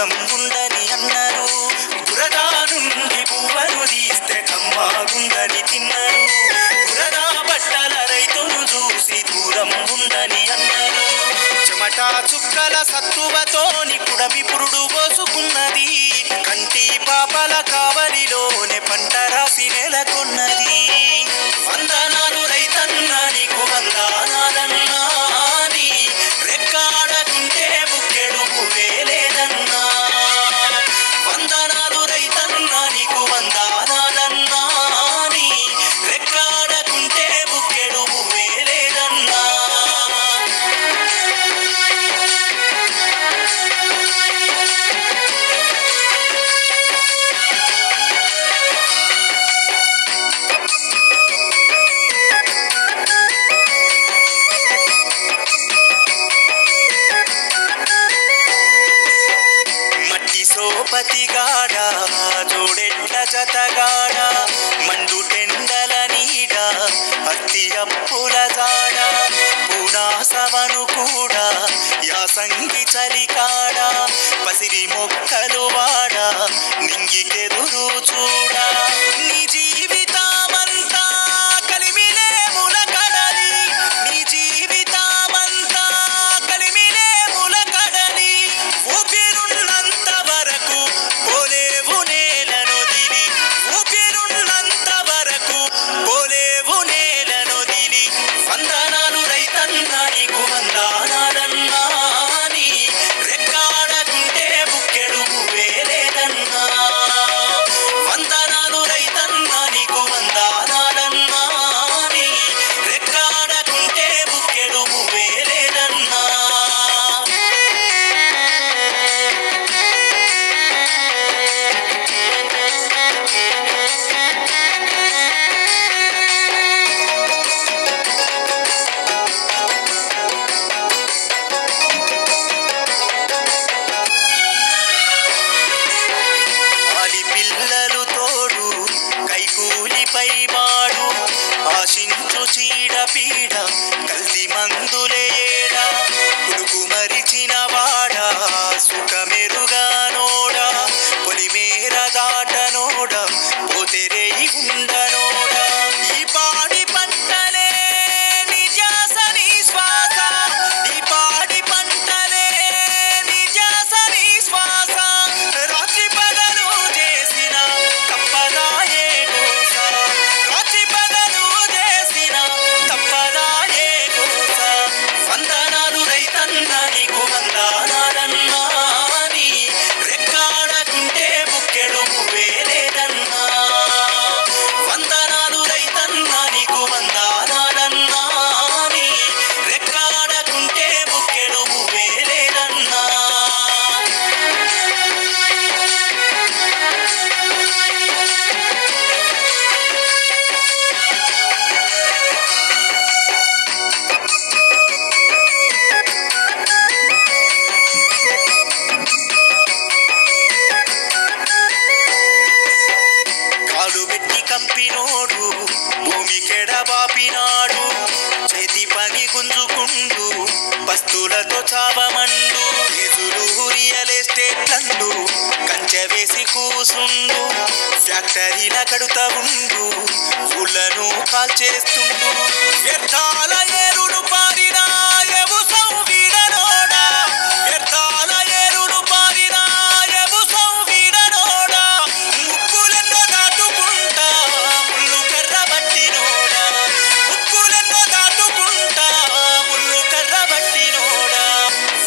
దూరం ఉండని అన్నారు. బురదా నుండి పువ్వను తీస్తే కమ్మాగుందని తిన్నారు. బురదా బట్టల రైతును చూసి దూరం ఉండని అన్నారు. చెమట చుక్కల సత్తువతోని కుడమి పురుడు పోసుకున్నది. కంటి పాపల కావలిలోనే పంట రాసి నెలకొన్నది. వందనాలు రైతన్నా నీకు వందనాలన్నా, నీ రెక్కాడకుంటే బుక్కెడు పువ్వేలేదన్నా. వందనాలు రైతన్నా నీకు వందనాలన్నా, నీ రెక్కాడకుంటే బుక్కెడు పువ్వేలేదన్నా. సోపతిగాడ జోడెట్ల జతగాడ మండు టెండల నీడ అత్తి అప్పుల జాడ పూనాసవను కూడా యాసంగి చలికాడ పసిరి మొక్కలు వాడ నింగికెదురు చూడ. నీ జీవితమంతా కలిమిలే ములకడలి, నీ జీవితమంతా కలిమిలే ములకడలి. ఊపిరున్నంత వరకు పోలేవు నేలనొదిలి, ఊపిరున్నంత వరకు పోలేవు నేలనొదిలి. వందనాలు రైతన్నా నీకు వందనాలన్నా, నీ రెక్కాడకుంటే బుక్కెడు పువ్వేలేదన్నా. వందనాలు రైతన్నా నీకు వందనాలన్నా, నీ రెక్కాడకుంటే బుక్కెడు పువ్వేలేదన్నా. పిల్లలు తోడు కైకూలిపై వాడు ఆశించు చీడ పీడ కల్తీ మందులే ఏడ. పులుగు మరిచిన వాడ సుఖమెరుగానోడ, పొలిమేర దాటనోడ పోతెరేయి ఉండనోడ. ఈ పాడి పంటలే నిజాస నీ శ్వాస, ఈ పాడి పంటలే నిజాస నీ శ్వాస. రాత్రి పగలు చేసిన తప్పదాయే గోస, రాత్రి పగలు చేసిన తప్పదాయే గోస. వందనాలు రైతన్నా నీకు వందనాలన్నా, నీ రెక్కాడకుంటే బుక్కెడు పువ్వేలేదన్నా. వందనాలు రైతన్నా నీకు వందనాలన్నా, నీ రెక్కాడకుంటే బుక్కెడు పువ్వేలేదన్నా. కాలు పెట్టి కంపినోడు భూమికెడబాపినాడు. చేతి పని గుంజుకుండు బస్తులతో చావమండు. ఫీజులు రియల్ ఎస్టేట్లందు కంచె వేసి కూసుండు. ఫ్యాక్టరీల కడుతా ఉండు ఊళ్ళను కాల్చేస్తుండు. వ్యర్థాల ఏరులు పారినా ఎవుసం వీడనోడా, వ్యర్థాల ఏరులు పారినా ఎవుసం వీడనోడా. ముక్కులెన్నో దాటుకుంటా ముళ్ళు కర్ర బట్టినోడా, ముక్కులెన్నో దాటుకుంటా ముళ్ళు కర్ర బట్టినోడా.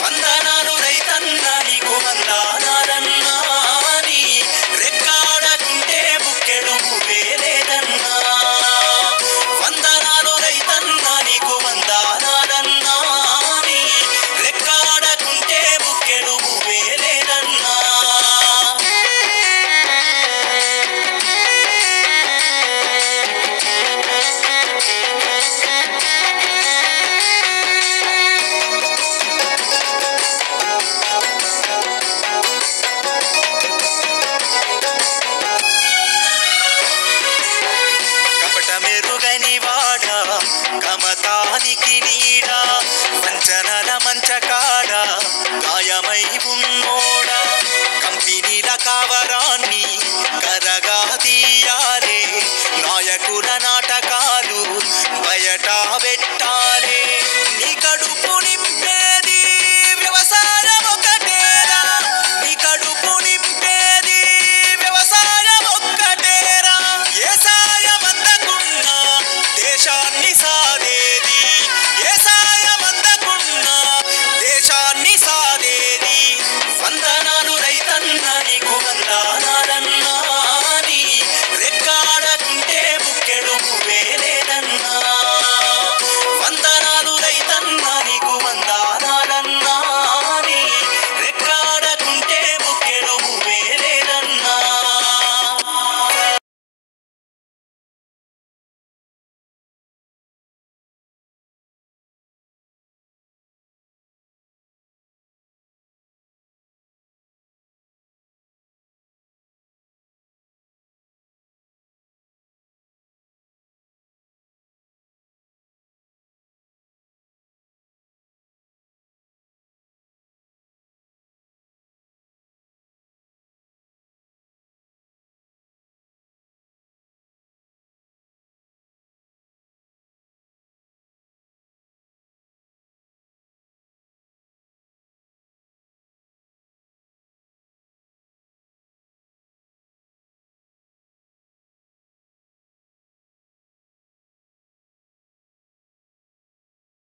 వందనాలు రైతన్నా నీకు వందనాలన్నా, నీ రెక్కాడకుంటే బుక్కెడు పువ్వేలేదన్నా. వందనాలు రైతన్నా నీకు వందనాలన్నా, నీ రెక్కాడకుంటే బుక్కెడు పువ్వేలేదన్నా. కపట మెరుగని వాడ కమతానికి నీడ, వంచనల మంచకాడ గాయమై ఉన్నోడ.